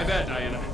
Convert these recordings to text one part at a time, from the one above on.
My bad, Diana.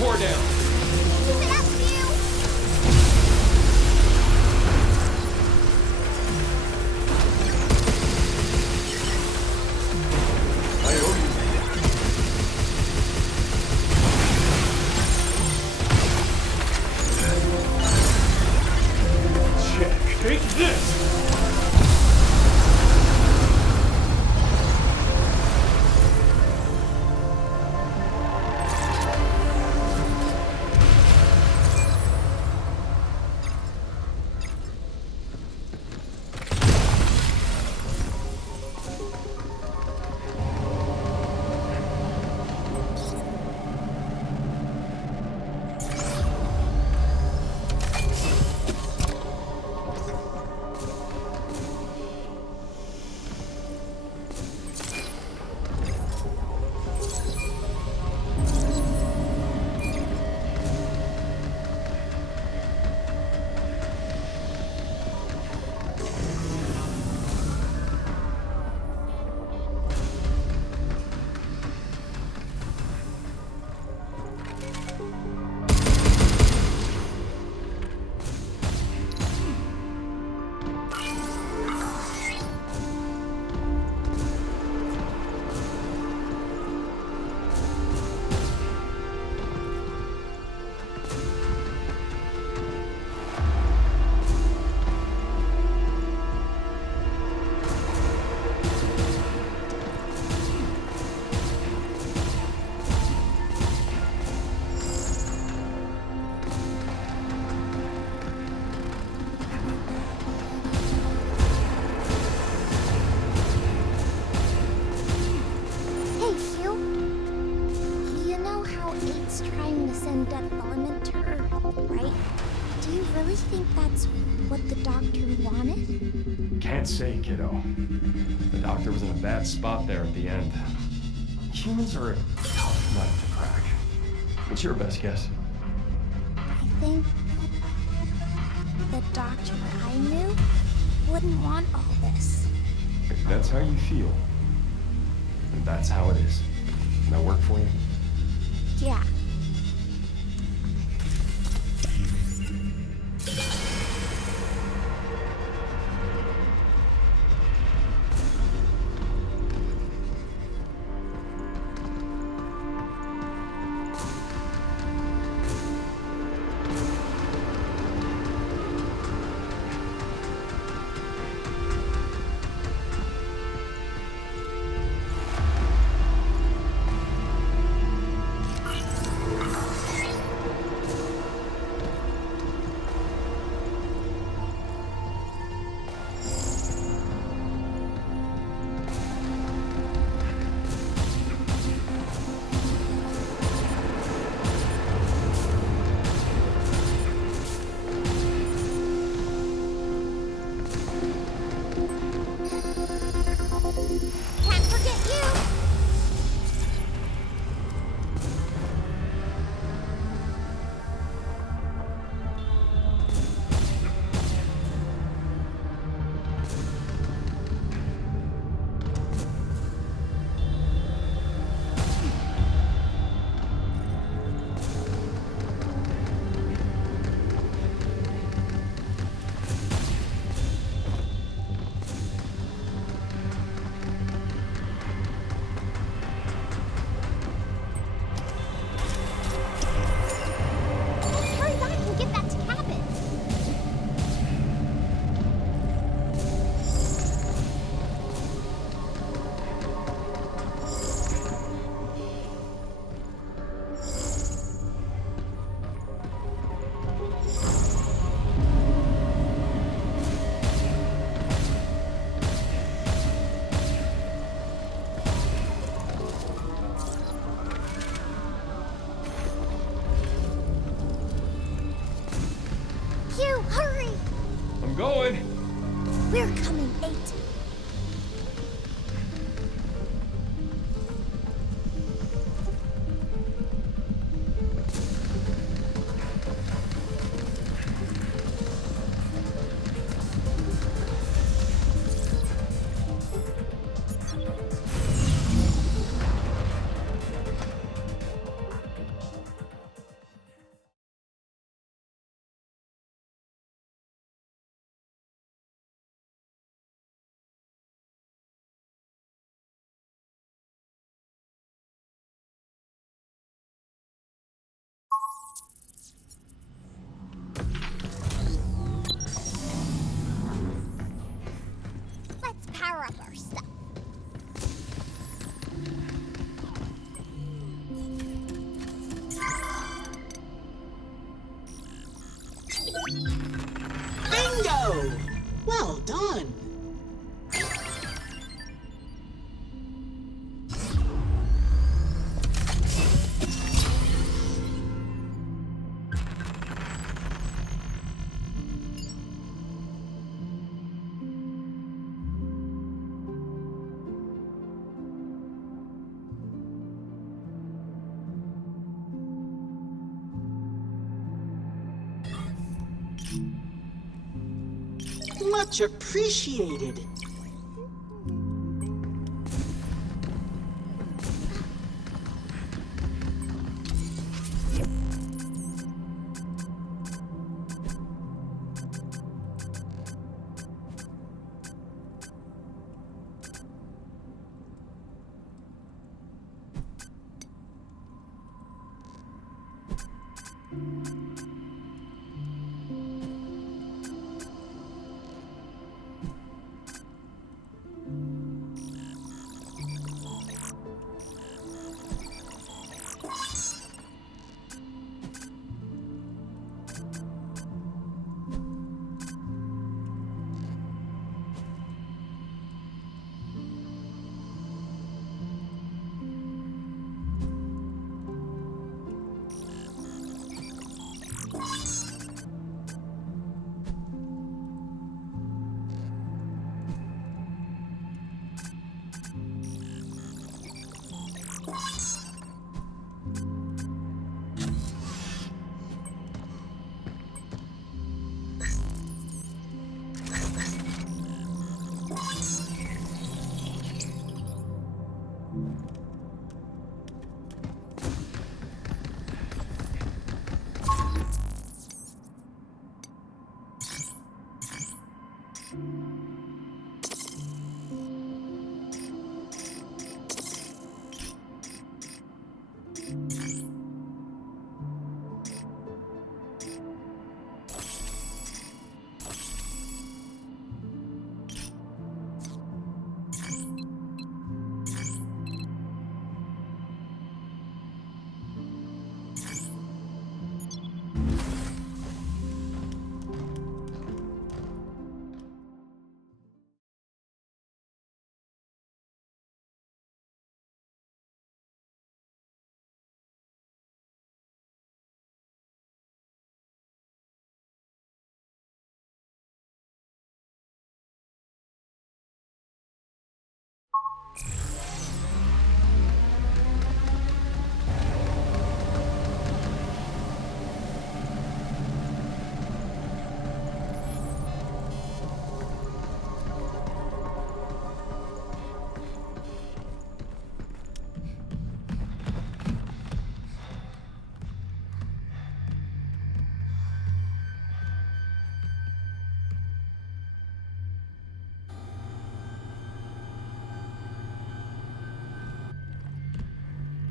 core down. Keep it up, you! I owe you. Check. Take this! Hey, Q. You know how 8's trying to send Death Element to Earth, right? Do you really think that's what the Doctor wanted? Can't say, kiddo. The doctor was in a bad spot there at the end. Humans are a tough nut to crack. What's your best guess? I think the Doctor I knew wouldn't want all this. If that's how you feel, then that's how it is. Can that work for you? Yeah. Can't forget you! Hurry back and get that to cabin! Q, hurry! I'm going. We're coming, 8. Whoa! Well done! Much appreciated.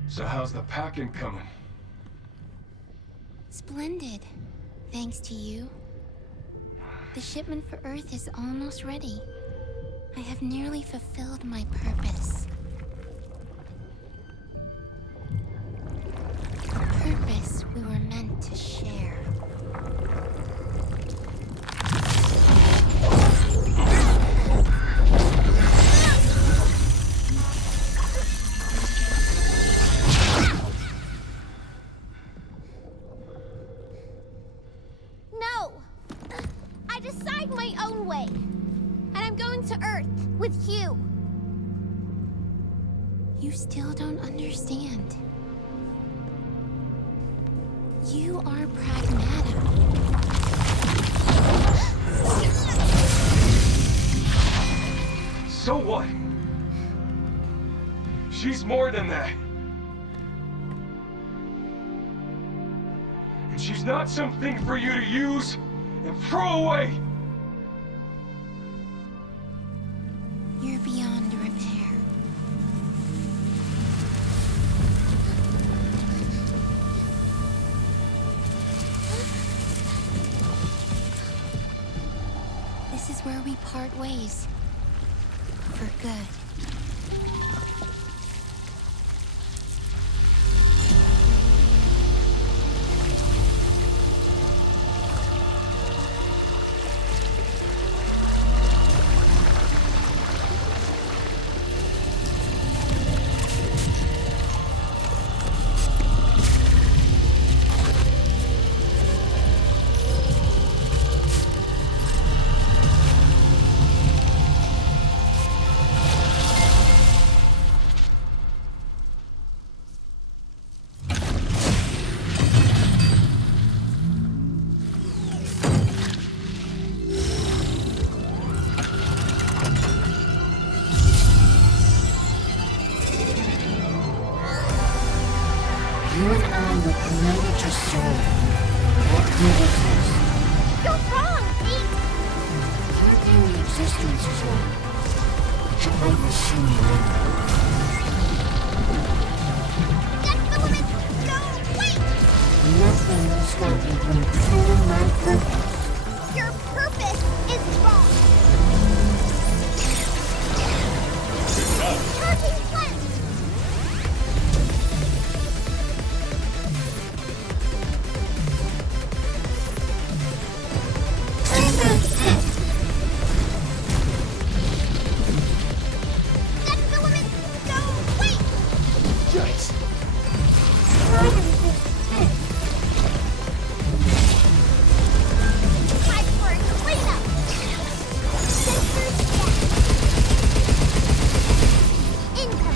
So how's the packing coming? Splendid. Thanks to you. The shipment for Earth is almost ready. I have nearly fulfilled my purpose. A purpose we were meant to share. No! I decide my own way. And I'm going to Earth with you. You still don't understand. You are Pragmata. So what? She's more than that. And she's not something for you to use and throw away. You're beyond repair. This is where we part ways. For good. You're wrong, Pete! Planetary existence is one. I will soon learn. Get filament! Go! Wait! Nothing will stop me from fulfilling my purpose. Your purpose is wrong! Charging cleanse! Get filament! Go! Wait! Yikes! Time for a cleanup! Sensors down! Incoming!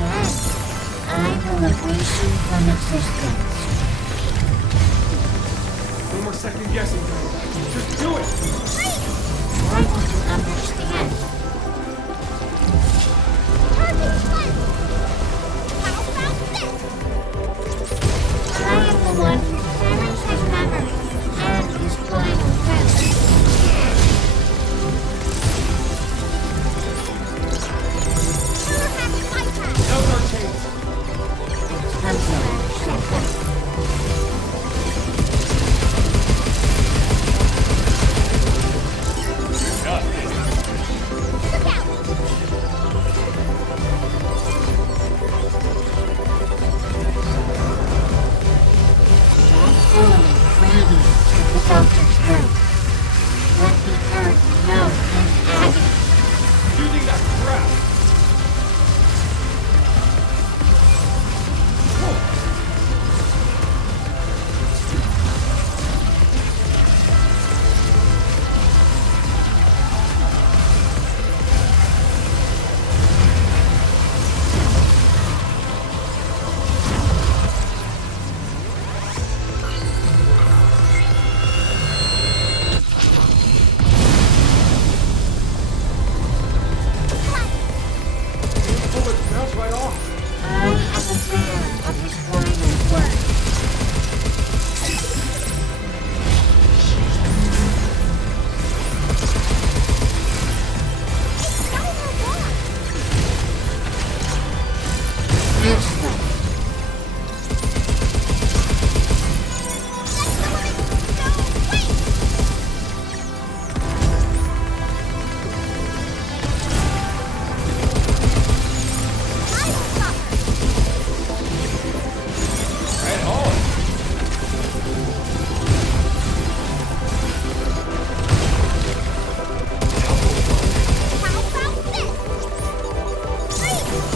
end, I will erase you from existence. No more second guessing, Diana. Just do it! Why won't you understand? Perfect plan! How about this? I am the one who carries his memory and his final breath. Telepath bypass! How's our chance? Temporary shutdown. Got it. Look out! Element radiates from the doctor's throat. What the earth knows is agony. Using that crap! Bullets bounce right off. I am the bearer of his final word. It's Dino One! This one. Right on. How about this? Freeze!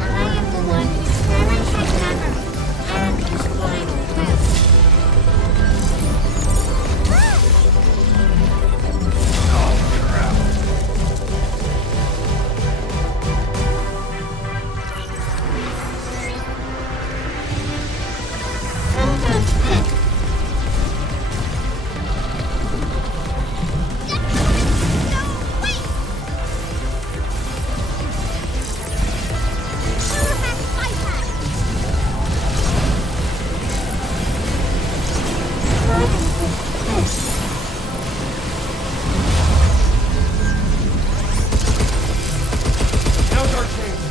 I am the one who carries his memory and his final breath. Oh, crap. Sometimes think No, wait! Telepath bypass! Now's our chance.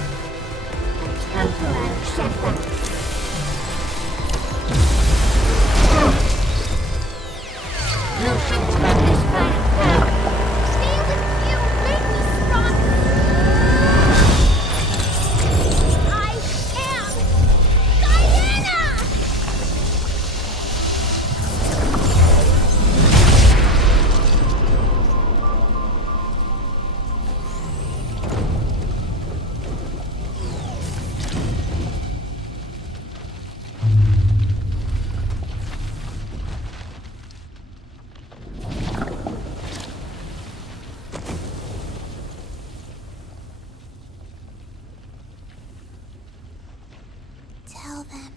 temporary shutdown. You should run this fight now. Stay with you! Make me stronger! I am Diana! Tell them.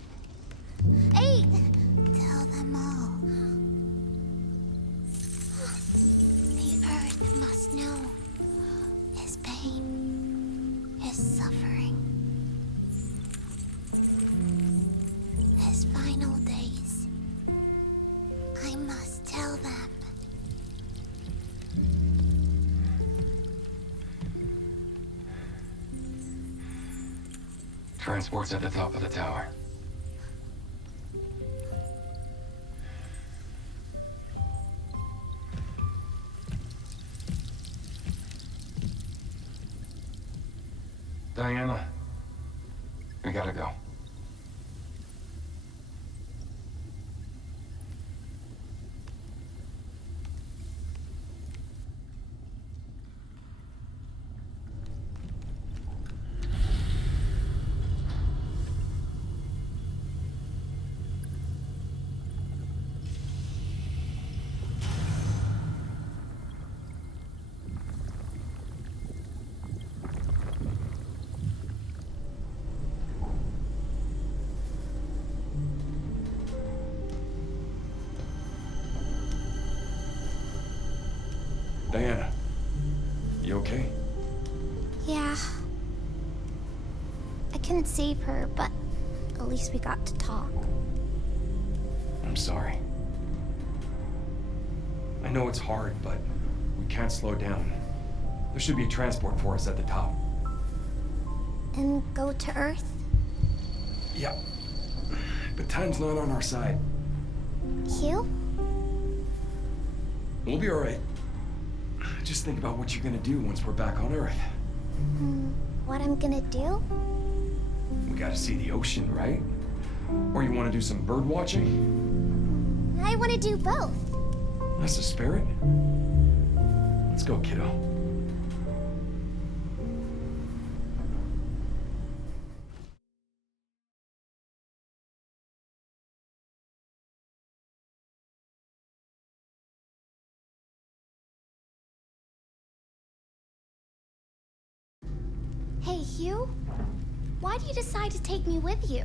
8! Tell them all. The earth must know his pain, his suffering, his final days. I must tell them. Transport's at the top of the tower. Diana, we gotta go. Diana, you okay? Yeah. I couldn't save her, but at least we got to talk. I'm sorry. I know it's hard, but we can't slow down. There should be a transport for us at the top. And go to Earth? Yeah. But time's not on our side. Hugh? We'll be alright. Just think about what you're gonna do once we're back on Earth. What I'm gonna do? We gotta see the ocean, right? Or you wanna do some bird watching? I want to do both. That's the spirit. Let's go, kiddo. Hey, Hugh? Why do you decide to take me with you?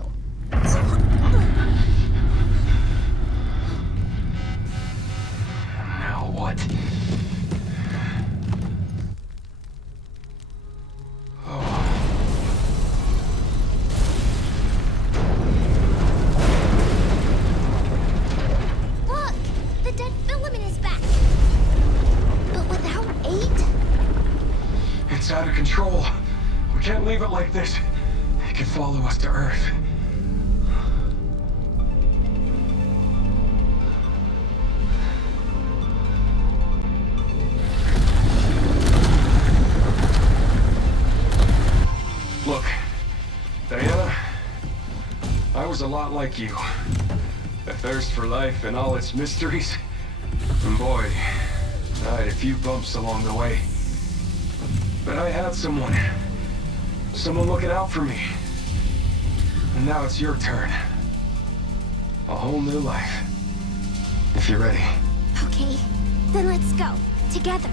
Now what? Look! The dead filament is back! But without 8? It's out of control. We can't leave it like this. It can follow us to Earth. Look, Diana, I was a lot like you. A thirst for life and all its mysteries. And boy, I had a few bumps along the way. But I had someone looking out for me. And now it's your turn. A whole new life. If you're ready. Okay, then let's go. Together.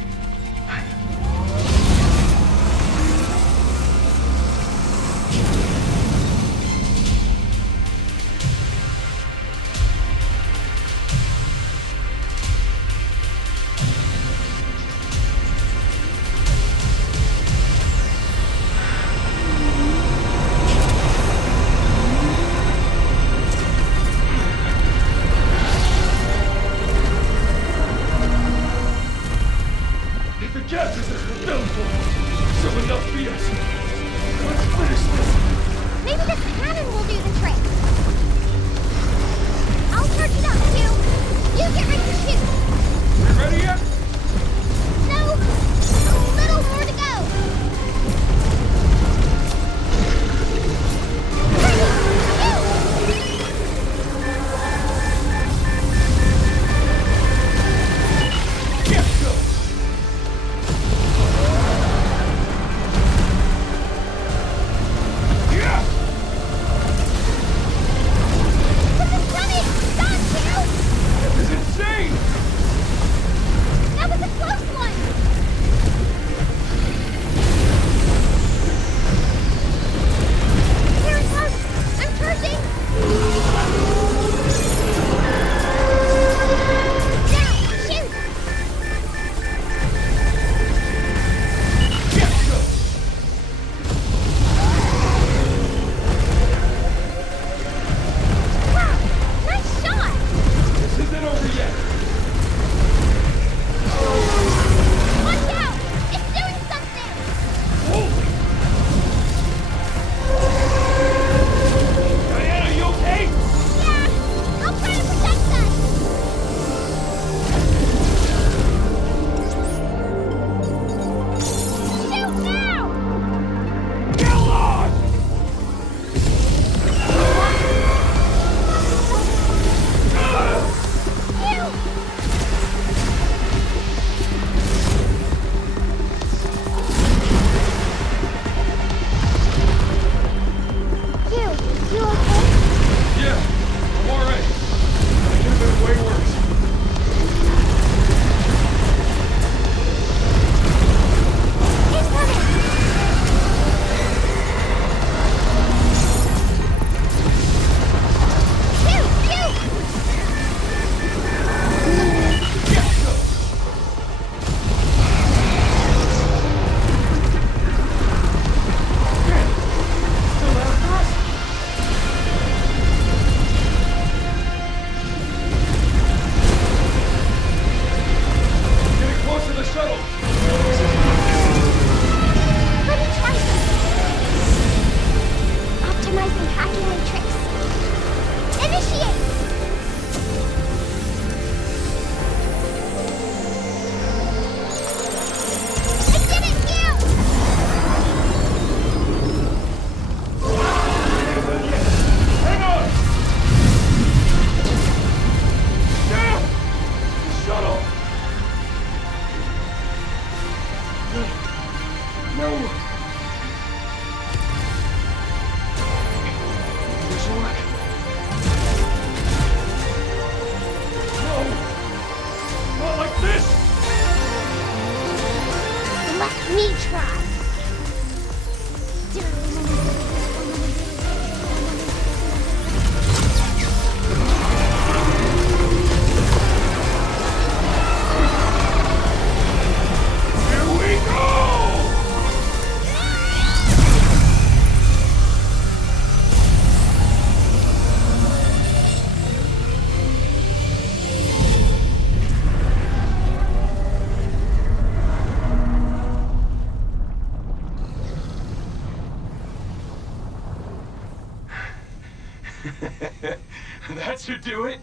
That should do it.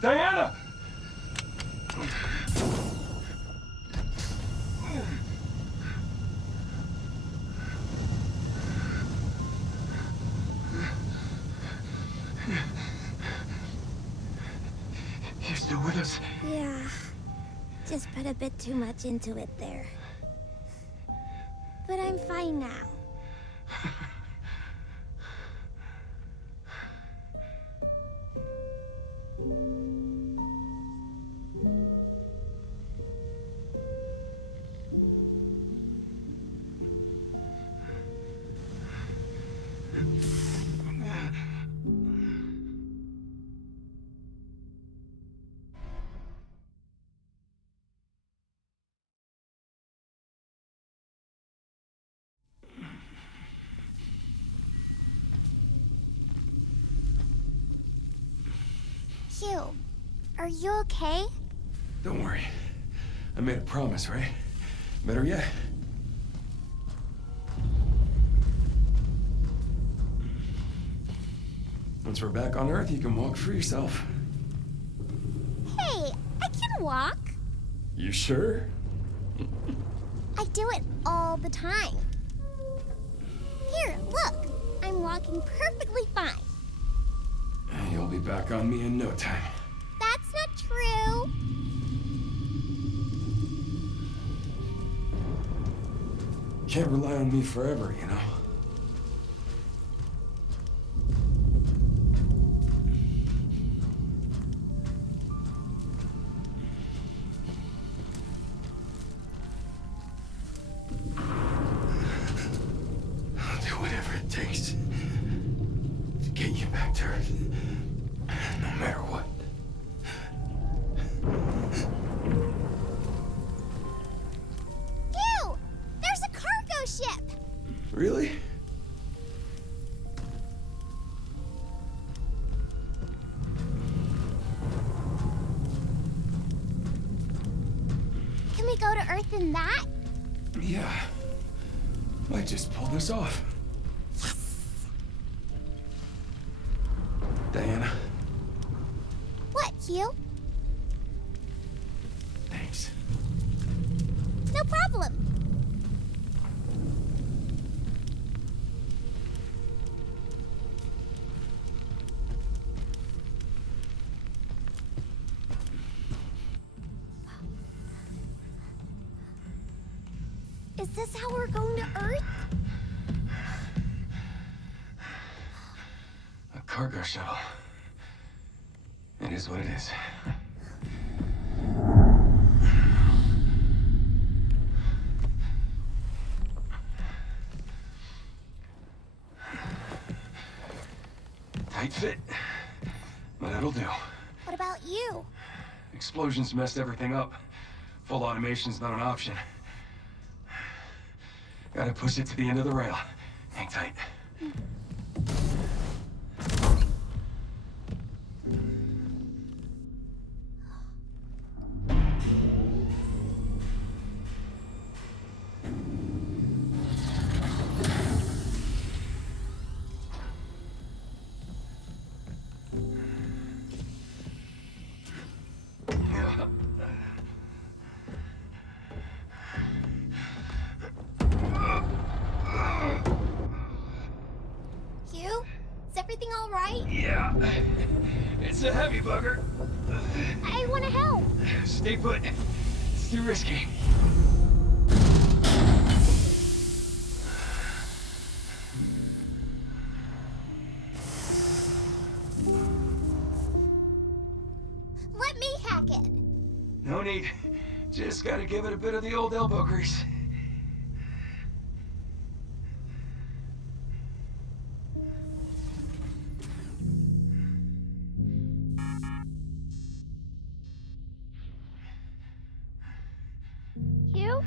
Diana! You still with us? Yeah. Just put a bit too much into it there. But I'm fine now. Hugh, are you okay? Don't worry. I made a promise, right? Better yet. Once we're back on Earth, you can walk for yourself. Hey, I can walk. You sure? I do it all the time. Here, look. I'm walking perfectly fine. You'll be back on me in no time. That's not true. Can't rely on me forever, you know? I'll do whatever it takes to get you back to Earth. No matter what. Hugh, there's a cargo ship. Really? Can we go to Earth in that? Yeah. Might just pull this off. Diana, What, Hugh? thanks. No problem. Is this how we're going to Earth? A cargo shuttle. It is what it is. Tight fit, but that'll do. What about you? Explosions messed everything up. Full automation's not an option. Gotta push it to the end of the rail. Hang tight. Hugh? Is everything all right? Yeah. It's a heavy bugger. I want to help. Stay put. It's too risky. Let me hack it. No need. Just gotta give it a bit of the old elbow grease. Hugh?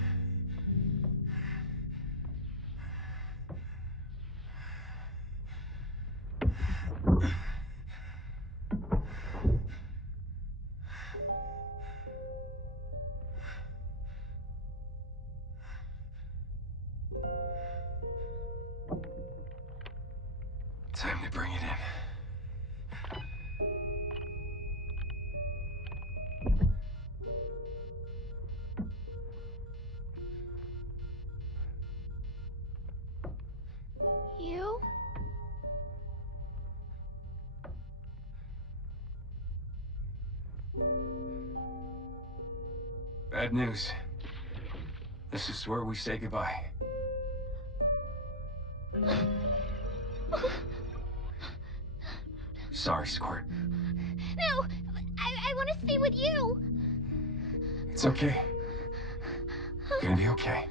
Bad news. This is where we say goodbye. Sorry, Squirt. No! I want to stay with you! It's okay. Gonna be okay.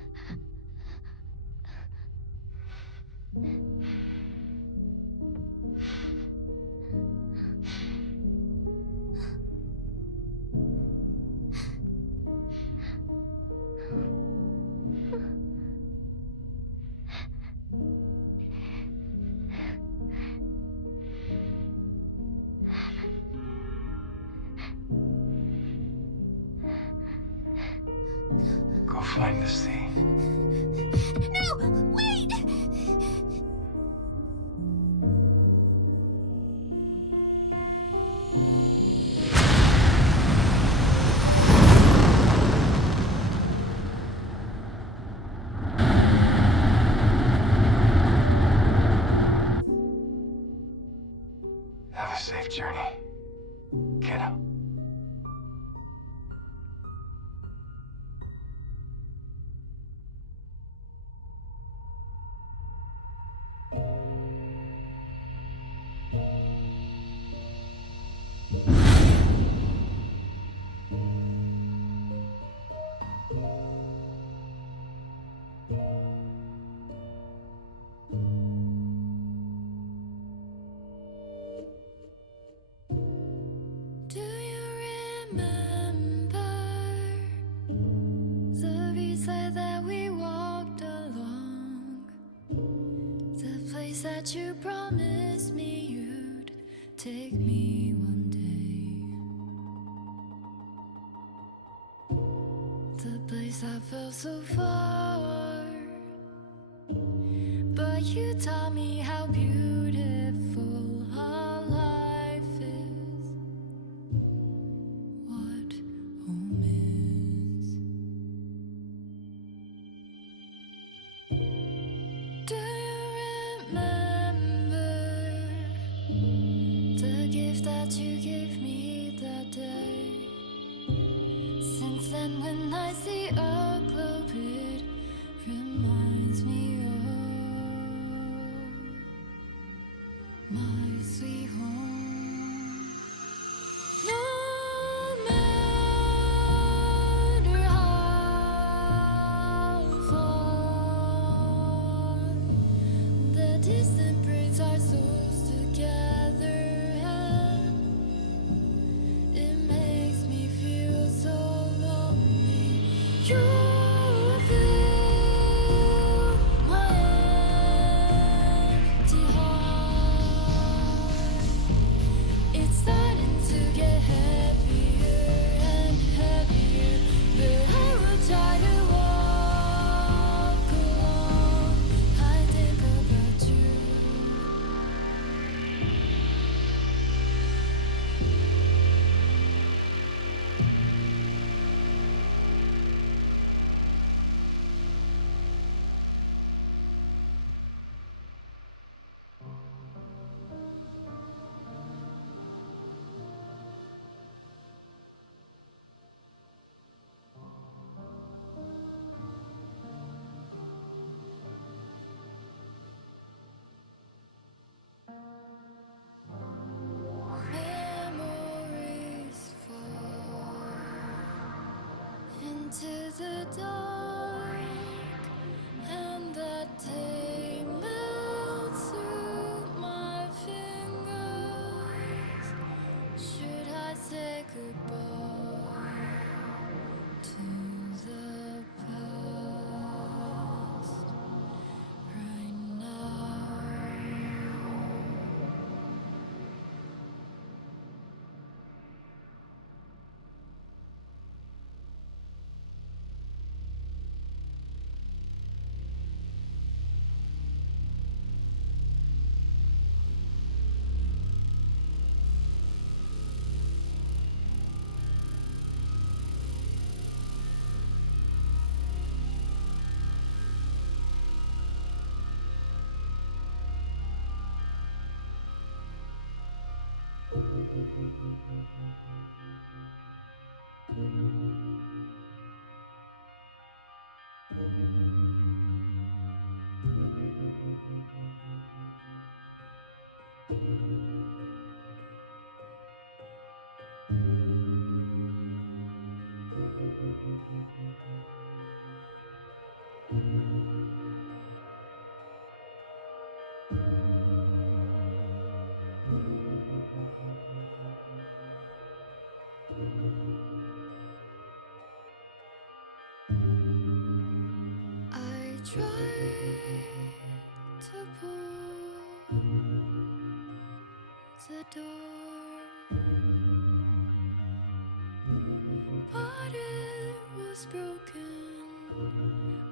Go find this thing. No! Wait! Have a safe journey, kiddo. Do you remember the reason that we walked along? The place that you promised me you'd take me one day. The place I felt so far, but you taught me how beautiful our life is. What home is. Do you remember the gift that you gave me that day? Since then, when I see a globe, it reminds me of my sweet home. No matter how far the distant brings our souls together, and it makes me feel so lonely. You fill my empty heart. It's starting to get heavier and heavier, but I will try to walk along. I think about you. Memories fall into the dark, and that day melts through my fingers. Should I say goodbye to the past right now? I tried to pull the door, but it was broken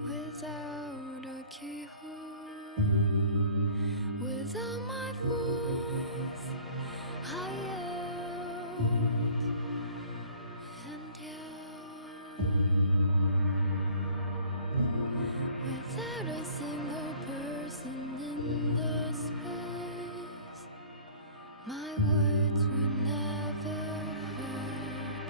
without a keyhole. Without my voice, I yelled and yelled. Without a single person in the space, my words were never heard.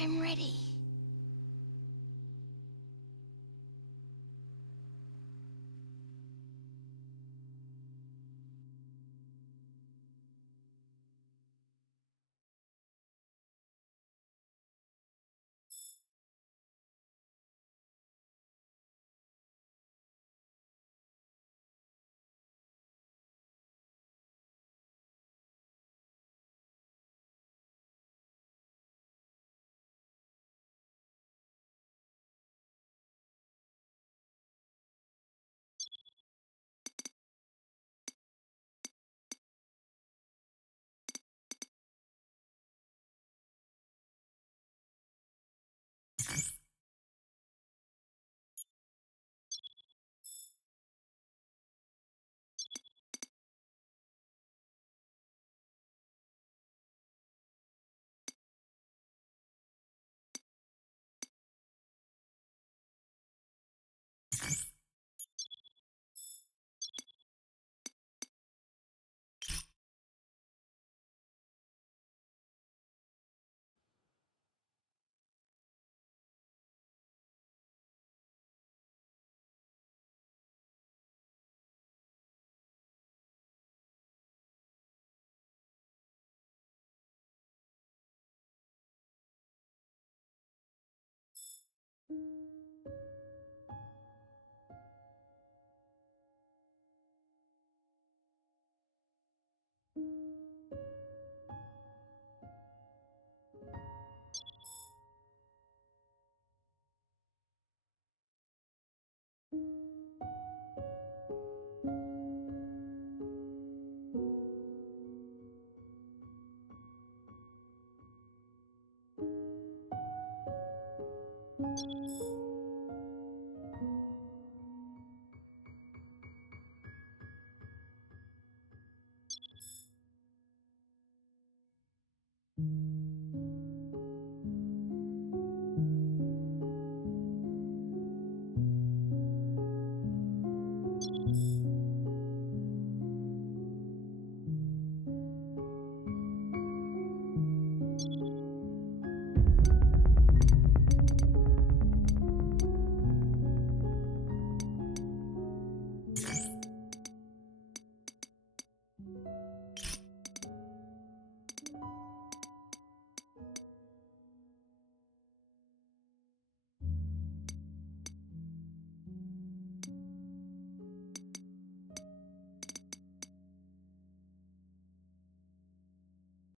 I'm ready.